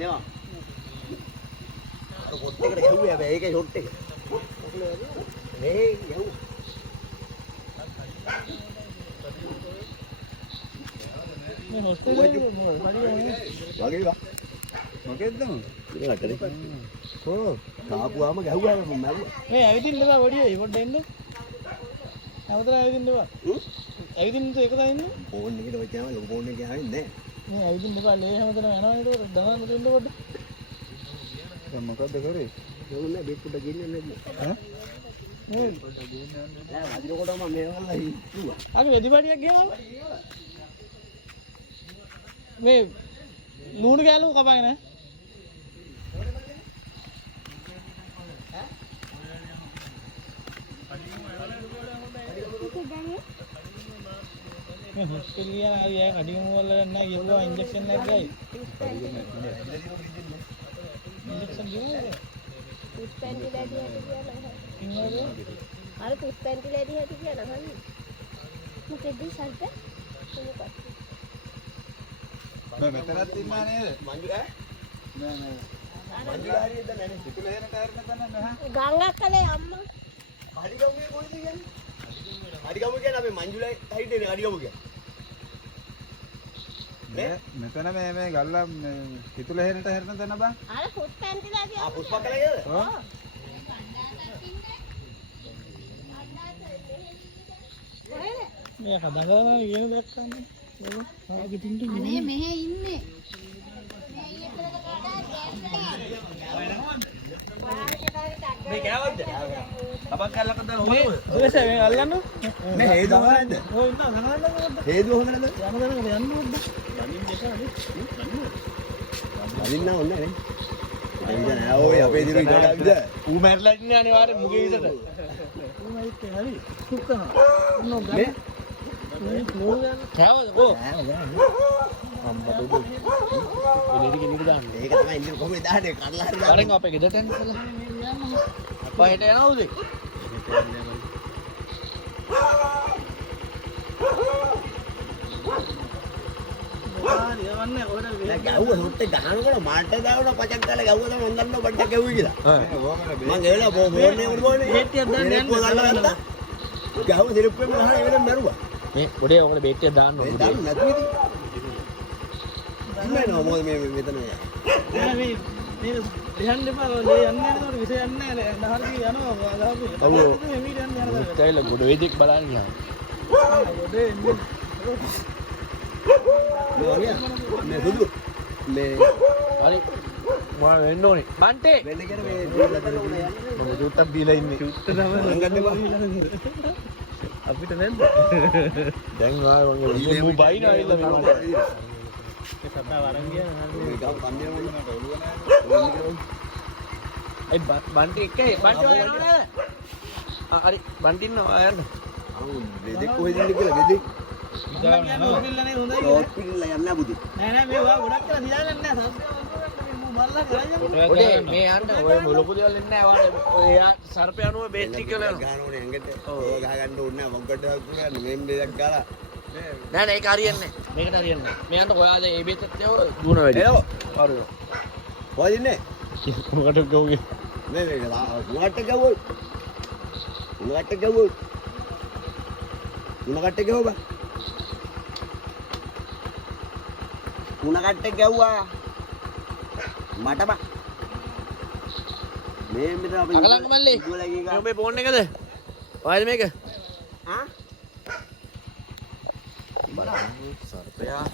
නේවා. අර පොත් එකට ගැහුවේ හැබැයි ඒකේ ෂොට් එක. මේ යව්. මේ හොස්ටල් එකේ වගේ වා. මොකෙද්ද මම? ඒකට. ඕ තාපුවාම ගැහුවා මම මැරුවා. මේ ඇවිදින්න බා වඩියේ පොඩ්ඩ එන්න. අවතර ඇවිදින්න බා. ඇවිදින්න ඒක තමයි ඉන්නේ. ෆෝන් එකට ඔච්චම ලොකු ෆෝන් එකේ ආවෙන්නේ නැහැ. මේ ඇවිදින්න බා ලේ හැමතැනම යනවා නේද? දහන දෙන්න පොඩ්ඩ. දැන් මොකද්ද කරේ? ඕනේ බෙත් උඩ ගෙන්නන්නේ නැද්ද? ඈ? නෑ පොඩ්ඩ ගෙන්නන්නේ. නෑ වදිනකොටම මේ වල්ලා හිටුවා. ආගේ වෙදිපාටියක් ගියාම මේ ලුණු ගෑලු කපන්නේ නැහැ. මේ හොස්පිටල් ගියා ආයේ කඩියම වල නැහැ ගිහුවා ඉන්ජෙක්ෂන් එකක් ගයි. ඉන්ජෙක්ෂන් ගියා. පුස්පැන්ටි ලැබි හැටි කියලා නැහැ. ඉන්නවද? අර පුස්පැන්ටි ලැබි හැටි කියලා නැහැ. මොකෙද සල්ප? මම මෙතනත් ඉන්නා නේද? මංජු ඈ? නෑ නෑ. මංජු හරියද නැනේ සිතුල හේන කාරණා ගන්න නැහැ. ගංගක්කලේ අම්මා. හරිගමුවේ කොයිද කියන්නේ? හරිගමුව කියන්නේ අපේ මංජුලයි හයිටේ හරිගමුව කියන්නේ. මෙතන මේ ගල්ලා පිටුල හැරෙට හැරෙන තැන බං. අර පුස්පැන්ටි ලැබි. ආ පුස්පකලා කියද? ඔව්. මේ කඩගම කියන දැක්කන්නේ. ආගේ තින්ටු අනේ මෙහෙ ඉන්නේ. මේ කෑවද? අපක් කල්ලක දාලා මේ හොමද? මේ අල්ලන්න මේ හේද හොමද? ඔය ඉන්න ගනන්න පොඩ්ඩ. හේද හොමද? යන යන්න පොඩ්ඩ. බඳින්න එකනේ. අදින්න ඕනේ නේ. එන්න නෑ ඔය අපේ දිරු ඉඳලාද? ඌ මැරලා ඉන්නේ අනිවාර්යෙන් මුගේ විතට. ඌ මයිත් හරි. කුක් කරනවා. මොන ගන්න. මේ නෝල් ගන්න. කෑවද? ඔව්. අම්මා දුදු. එළියට ගෙනිට දාන්න. ඒක තමයි ඉන්නේ කොහොමද දාන්නේ? කඩලා හරි දාන්න. වරෙන් අපේ ගෙදරට එන්න කියලා. අප්පා හෙට යනවද? දැන් ගැව්ව සොට්ටේ ගහනකොට මාට්ට දාවන පචක් ගාලා ගැව්ව තමයි මන් දන්නවා බඩක් ගැව්වේ කියලා. මං ගේලා ෆෝන් එකකට ගෝනේ. බේට්ටියක් දාන්න යන්න. ගැව්ව සිරිප්පෙම ගහලා ඒවෙන් මැරුවා. මේ ගොඩේ ඔකට බේට්ටියක් දාන්න මේ ඕනේ. දාන්න නැතුව ඉතින්. ඉන්නේ නෝ මොකද මේ මෙතන. නෑ මේ දෙහන්න එපා ලේ යන්නේ නේද විස යන්නේ නෑ දහරදී යනවා ගහපු. ඔව්. මේ මීට යන්නේ යනවා. ස්ටයිල් ගොඩ වේදික් බලන්න ගියා. ගොඩේ එන්නේ. මේ දුදු මේ හරි මම වෙන්න ඕනේ. බන්ටේ වෙන්න කියන මේ දීලා දෙන මම ජුට්ටක් දීලා ඉන්නේ. චුට්ට තමයි මංගන්න බා. අපිට නැද්ද? දැන් ආවේ මූ බයිනවා ඉල්ල වෙනවා. මේ ඒ සතා වරන් ගියා හරි. ගම් කන්නේ වුණාට ඔළුව නැහැ. ඒ බන්ටි එකයි බන්ටි ඔය යනවා නේද? හරි බන්ටි ඉන්නවා යන්න. දෙක කොහෙද ඉන්නේ කියලා දෙදෙක්. ඉතින් යනවා හොස්පිටල් නේ හොඳයි. හොස්පිටල් යන්න බුදු. නෑ නෑ මේ වා ගොඩක් කියලා දිලාගෙන නෑ සස්පේ මූ මල්ලා කරන්නේ. ඔඩේ මේ යන්න ඔය ලොකු දේවල් ඉන්නේ නැහැ වාට එයා සර්පය අනුව බේට්ටි කියලා යනවා. ගහනෝනේ ඇඟට. ඔය ගහ ගන්න ඕනේ නැහැ. මොකටද පුරන්නේ මෙම් දෙයක් ගාලා. නෑ නෑ ඒක හරියන්නේ නැහැ. මේකට හරියන්නේ නැහැ. මේ යන්න ඔයාද ඒ බේට්ටත් යව දුවන වැඩි. එළව. හරි. කොහෙද ඉන්නේ? මොකට ගෝගේ. මේ උණකට ගවෝ. උණකට ගවෝ. උණකට ගවෝ. උණකට ගැව්වා. මට බා. මේ මෙතන අපි අකලංක මල්ලි. මේ ඔබේ ෆෝන් එකද? ඔයද මේක? ආ? බලන්න සර්පයා.